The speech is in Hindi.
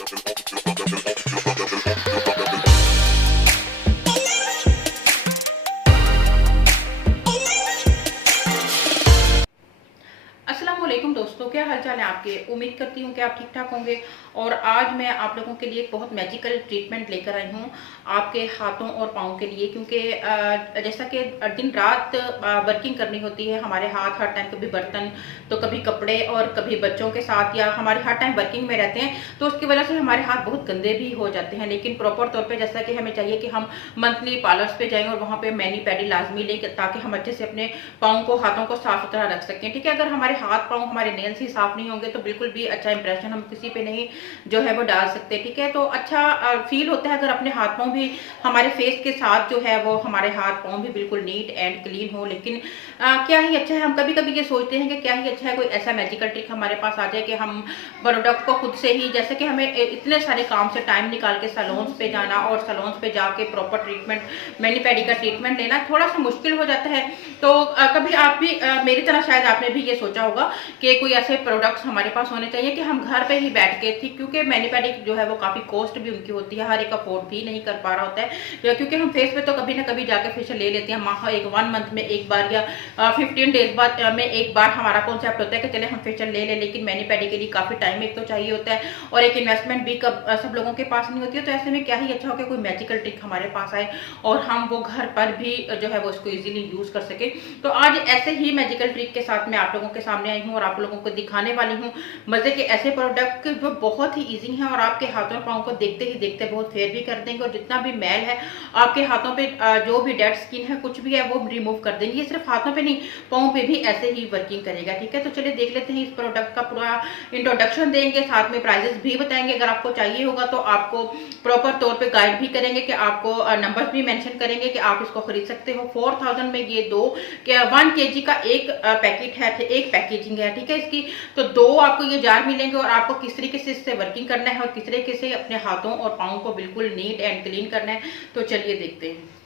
अस्सलामुअलैकुम दोस्तों, क्या हाल चाल है आपके। उम्मीद करती हूँ कि आप ठीक ठाक होंगे। और आज मैं आप लोगों के लिए एक बहुत मैजिकल ट्रीटमेंट लेकर आई हूँ आपके हाथों और पाँव के लिए, क्योंकि जैसा कि दिन रात वर्किंग करनी होती है, हमारे हाथ हर टाइम कभी बर्तन तो कभी कपड़े और कभी बच्चों के साथ, या हमारे हर टाइम वर्किंग में रहते हैं, तो उसकी वजह से हमारे हाथ बहुत गंदे भी हो जाते हैं। लेकिन प्रॉपर तौर पर जैसा कि हमें चाहिए कि हम मंथली पार्लर्स पे जाएं और वहाँ पे मैनी पैडी लाजमी लें, ताकि हम अच्छे से अपने पाँव को, हाथों को साफ सुथरा रख सकें। ठीक है, अगर हमारे हाथ पाँव, हमारे नेल्स ही साफ नहीं होंगे तो बिल्कुल भी अच्छा इंप्रेशन हम किसी पे नहीं जो है वो डाल सकते। ठीक है, तो अच्छा फील होता है अगर अपने हाथ पाँव भी हमारे फेस के साथ जो है वो हमारे हाथ पाँव भी बिल्कुल नीट एंड क्लीन हो। लेकिन क्या ही अच्छा है, हम कभी कभी ये सोचते हैं कि क्या ही अच्छा है कोई ऐसा मैजिकल ट्रिक हमारे पास आ जाए कि हम प्रोडक्ट को खुद से ही, जैसे कि हमें इतने सारे काम से टाइम निकाल के सैलून्स पे जाना और सैलून्स पे जाके प्रॉपर ट्रीटमेंट, मैनी पैडी का ट्रीटमेंट लेना थोड़ा सा मुश्किल हो जाता है। तो कभी आप भी मेरी तरह शायद आपने भी ये सोचा होगा कि कोई ऐसे प्रोडक्ट्स हमारे पास होने चाहिए कि हम घर पे ही बैठ के, थी क्योंकि मैनी पैडी जो है वो काफ़ी कॉस्ट भी उनकी होती है, हर एक अफोर्ड भी नहीं कर पा रहा होता है, क्योंकि हम फेस पे तो कभी ना कभी जाके फेशियल ले लेते हैं, माह एक 1 मंथ में एक बार या 15 डेज बाद में एक बार हमारा कॉन्सेप्ट होता है कि चले हम फेशियल ले लें। लेकिन मैनी पैडी के लिए काफ़ी टाइम एक तो चाहिए होता है और एक इन्वेस्टमेंट भी सब लोगों के पास नहीं होती है। तो ऐसे में क्या ही अच्छा हो कि कोई मैजिकल ट्रिक हमारे पास आए और हम वो घर पर भी जो है वो इसको ईजिली यूज़ कर सके। तो आज ऐसे ही मैजिकल ट्रिक के साथ मैं आप लोगों के सामने आई हूँ और आप लोगों को दिखाने वाली हूँ मजे के ऐसे प्रोडक्ट जो बहुत ही इजी हैं और आपके हाथों पाँव को देखते ही देखते बहुत फेयर भी कर देंगे, और जितना भी मैल है आपके हाथों पे, जो भी डेड स्किन है कुछ भी है वो रिमूव कर देंगे। ये सिर्फ हाथों पे नहीं, पाँव पे भी ऐसे ही वर्किंग करेगा। ठीक है, तो चलिए देख लेते हैं। इस प्रोडक्ट का पूरा इंट्रोडक्शन देंगे, साथ में प्राइजेस भी बताएंगे, अगर आपको चाहिए होगा तो आपको प्रॉपर तौर पे गाइड भी करेंगे कि आपको नंबर्स भी मेंशन करेंगे कि आप इसको खरीद सकते हो। 4000 में ये 1 kg का एक पैकेट है, एक पैकेजिंग है। ठीक है, इसकी तो 2 आपको ये जार मिलेंगे और आपको किस तरीके से इससे वर्किंग करना है और किस तरीके से अपने हाथों और पाँव को बिल्कुल नीट एंड क्लीन करना है। तो चलिए देखते हैं।